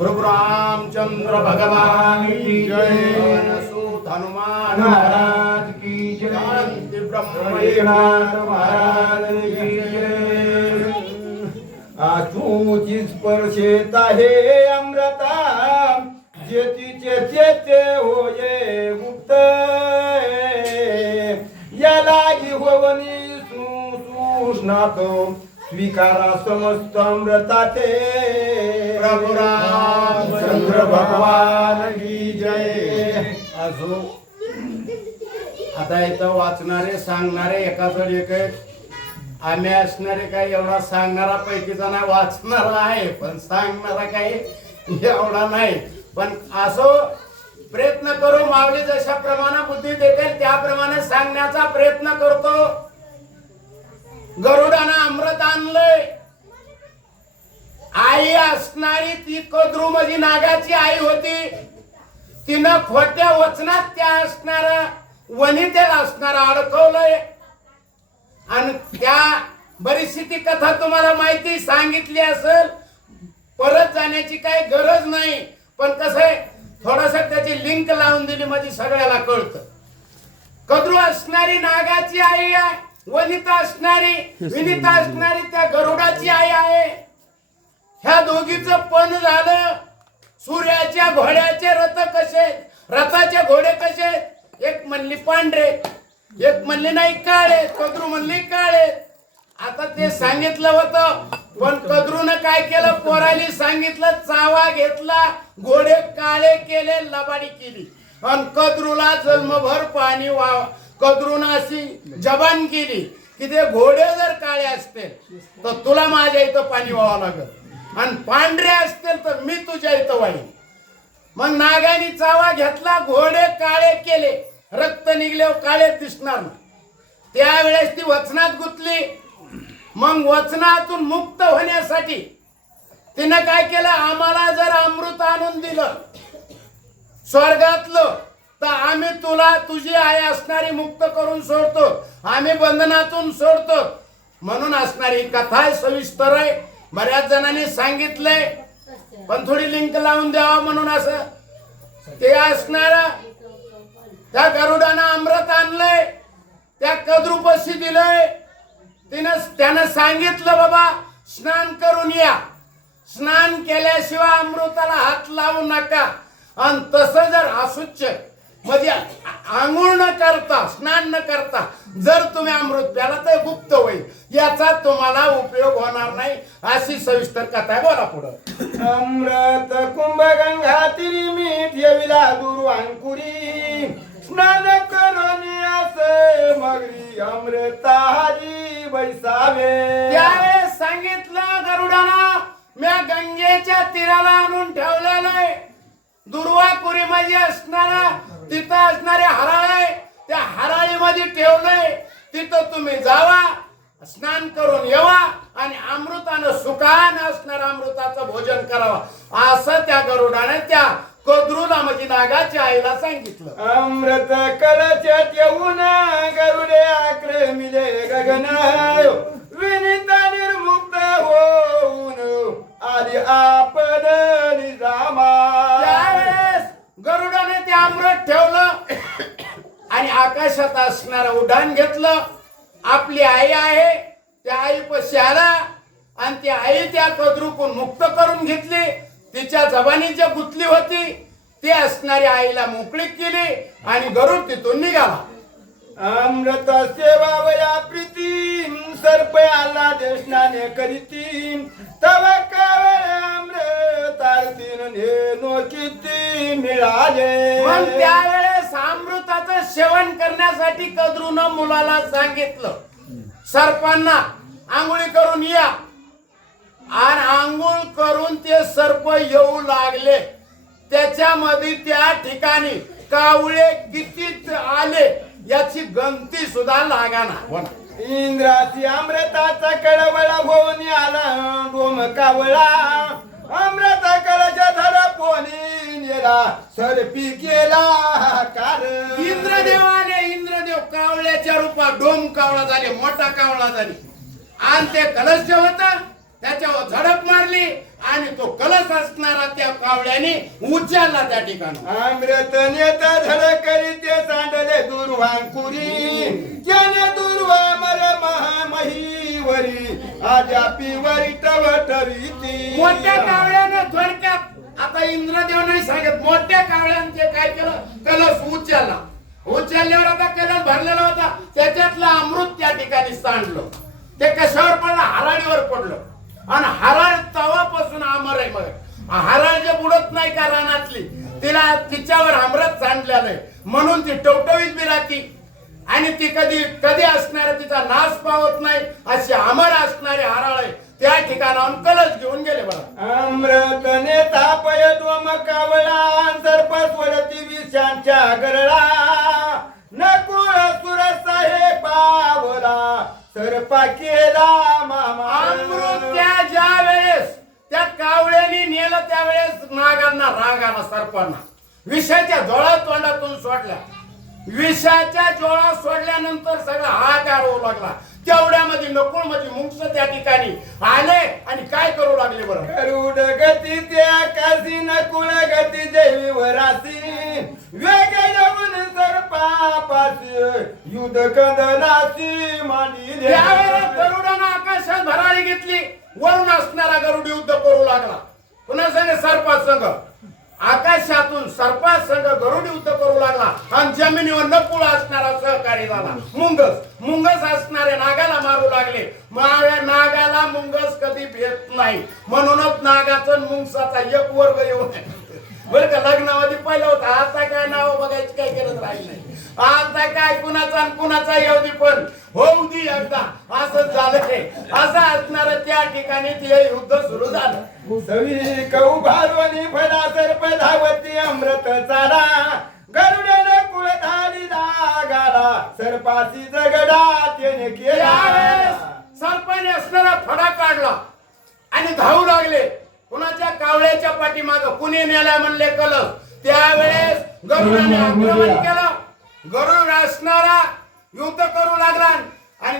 प्रभु रामचंद्र भगवान की जय। सूत हनुमान महाराज की जय। शांति ब्रह्मनाथ महाराज की जय। आचूची स्पर्शेत आहे अमृता जेतीचे चेते होये गुप्त यालागी होवनी सुष्णात स्वीकारा समस्त अमृताते प्रभु रामचंद्र भगवान की जय। अजून आता इथं वाचणारे सांगणारे एकाचोड एक आम्ही असणारे काही एवढा सांगणारा पैकीचा नाही, वाचणारा आहे पण सांगणारा काही एवढा नाही। पण असो प्रयत्न करू, माऊली जशा प्रमाणे बुद्धी देते त्याप्रमाणे सांगण्याचा प्रयत्न करतो। गरुडानं अमृत आणलंय। आई असणारी ती कद्रू माझी नागाची आई होती। तिनं खोट्या वचनात त्या असणारा वनितेला असणारा अडकवलंय आणि त्या बरीचशी ती कथा तुम्हाला माहिती सांगितली असेल, परत जाण्याची काही गरज नाही। पण कसं आहे थोडस त्याची लिंक लावून दिली म्हणजे सगळ्याला कळतं। कद्रू असणारी नागाची आई आहे, वनिता असणारी विनिता असणारी त्या गरुडाची आई आहे। ह्या दोघीचं पण झालं। सूर्याच्या घोड्याचे रथ कसे, रथाचे घोडे कसे, एक म्हणली पांढरे एक म्हणले नाही काळे, कद्रू म्हणली काळे। आता ते सांगितलं होतं पण कद्रूनं काय केलं, पोराली सांगितलं चावा घेतला, घोडे काळे केले, लबाडी केली आणि कद्रूला जन्मभर पाणी वाव। कद्रूनं अशी जबान केली की ते घोडे जर काळे असतील तर तुला माझ्या इथं पाणी व्हावं लागत आणि पांढरे असतील तर मी तुझ्या इथं वाईन। मग नागाने चावा घेतला, घोडे काळे केले, रक्त निघल्यावर काळे दिसणार नाही। त्यावेळेस ती वचनात गुंतली। मग वचनातून मुक्त होण्यासाठी तिने काय केलं, आम्हाला जर अमृत आणून दिलं स्वर्गातलं तर आम्ही तुला तुझी आई असणारी मुक्त करून सोडतो, आम्ही बंधनातून सोडतो। म्हणून असणारी कथा सविस्तर आहे, बऱ्याच जणांनी सांगितलंय पण थोडी लिंक लावून द्यावा म्हणून असं ते असणार। त्या गरुडानं अमृत आणलंय, त्या कद्रूपशी दिलंय। त्यानं सांगितलं बाबा स्नान करून या, स्नान केल्याशिवाय अमृताला हात लावू नका। आणि तसं जर अशुच्च म्हणजे आंघोळ न करता स्नान न करता जर तुम्ही अमृत प्याला तर गुप्त होईल, याचा तुम्हाला उपयोग होणार नाही, अशी सविस्तर कथा आहे। बोला पुढं। अमृत कुंभ गंगा तिरिमीत येविला दुर्वांकुरी स्नान करून असे मगरी अमृतारी बैसावे। त्यावेळेस सांगितलं गरुडानं म्या गंगेच्या तीराला आणून ठेवलेलं आहे। दुर्वाकुरी मध्ये असणारा तिथं असणारे हराळ आहे, त्या हराळीमध्ये ठेवलंय, तिथं तुम्ही जावा, स्नान करून येवा आणि अमृतानं सुखानं असणारा अमृताचं भोजन करावा, असं त्या गरुडाने त्या कद्रूला म्हणजे नागाच्या आईला सांगितलं। अमृत कलशात येऊन गरुडे आक्रमिले गगन विनिता निर्मुक्त होऊन आली आपण निजामा। त्यावेळेस गरुडाने ते अमृत ठेवलं आणि आकाशात असणारं उड्डाण घेतलं। आपली आई आहे त्या आईपाशी आला आणि ती आई त्या कद्रूकून मुक्त करून घेतली। तिच्या जबानी जी गुंतली होती ती असणारी आईला मोकळी केली आणि गरुड तिथून निघाला। अमृत सेवावया प्रीती सर्प आला देशनाने करीती तव कावळे अमृत आरतीन नेनो किती मिळाले। मग त्यावेळेस अमृताचं सेवन करण्यासाठी कद्रूनं मुलाला सांगितलं सर्पांना आंघोळी करून या, आणि आंघोळ करून ते सर्प येऊ लागले। त्याच्यामध्ये त्या ठिकाणी कावळे किती आले याची गंती सुद्धा लागाना। इंद्राची अमृताचा कळवळा होऊन आला डोम कावळा अमृत कळच्या धर पोनी नेला सर्पी केला कार। इंद्रदेव कावळ्याच्या रूपात डोम कावळा झाले, मोठा कावळा झाले आणि ते कलश जे होता त्याच्यावर झडप मारली आणि तो कलश असणारा त्या कावळ्याने उचलला त्या ठिकाणी. अमृत नेत धड करी ते सांडले दुर्वांकुरी त्याने दुर्वा मर महामहीवरी आजा पिवरी टवटवीती. मोठ्या कावळ्याने थोडक्यात आता इंद्रदेव नाही सांगत, मोठ्या कावळ्याने ते काय केलं, कलश उचलला. उचलल्यावर आता कलश भरलेला होता, त्याच्यातलं अमृत त्या ठिकाणी सांडलं. ते कशावर पडलं, हराळीवर पडलं. आणि हराळ तवापासून अमर आहे. मग हराळ जे बुडत नाही का रानातली, तिच्यावर अमृत सांडलेलं आहे म्हणून ती टवटवीत बी राहती. आणि ती कधी कधी असणारे तिचा नाश पावत नाही अशी अमर असणारे हराळ आहे. त्या ठिकाणाहून कलश घेऊन गेले. बघा, अमृत नेता पय डोम कावळा सर्प सोडती विषांच्या गरळा नकुळ सुरसा हे पावला सर्पा केला मामा. अमृत त्या ज्या वेळेस त्या कावळ्याने नेलं त्यावेळेस नागांना राग आला, सर्पांना विषाच्या जोळा तोंडातून सोडल्या. विषाच्या जोळा सोडल्यानंतर सगळा हाहाकार होऊ लागला. तेवढ्यामध्ये नकुळ म्हणजे मुंगस त्या ठिकाणी आले आणि काय करू लागले. बरं, गरुड गती त्या काशी नकुळ गती देवी वरासी वेग येऊन सर्पापासी युद्ध कंदनाची मांडली. त्यावेळेला गरुडानं आकाशात भरारी घेतली. वरून असणारा गरुड युद्ध करू लागला. पुन्हा संग सर्पासंग आकाशातून सर्पासंग गरुड युद्ध करू लागला. आणि जमिनीवर नकुळ असणारा सहकारी झाला. मुंगस असणारे नागाला मारू लागले. नागाला मुंगस कधी भेट नाही म्हणूनच नागाचा मुंगसाचा एक वर्ग येऊ नये. बरं का, लग्नामध्ये पहिलं होतं. आता काय नाव बघायची काही गरज राहिली नाही. आता काय कुणाचा कुणाचा येऊ दे, पण होऊ दे एकदा असं झालंय. असं असणार त्या ठिकाणी ते युद्ध सुरू झालं. सवी कौ भालवणी फला सर्प धावती अमृत चाला गरुडने कुळ धारी दागाला सर्पाची जगडा त्याने केला. त्यावेळेस सर्पाने असणारा फडा काढला आणि धावू लागले. कुणाच्या कावळ्याच्या पाठीमाग कुणी नेला म्हणले कलश. त्यावेळेस गरुडाने आक्रमण केलं. गरुड असणारा युद्ध करू लागला आणि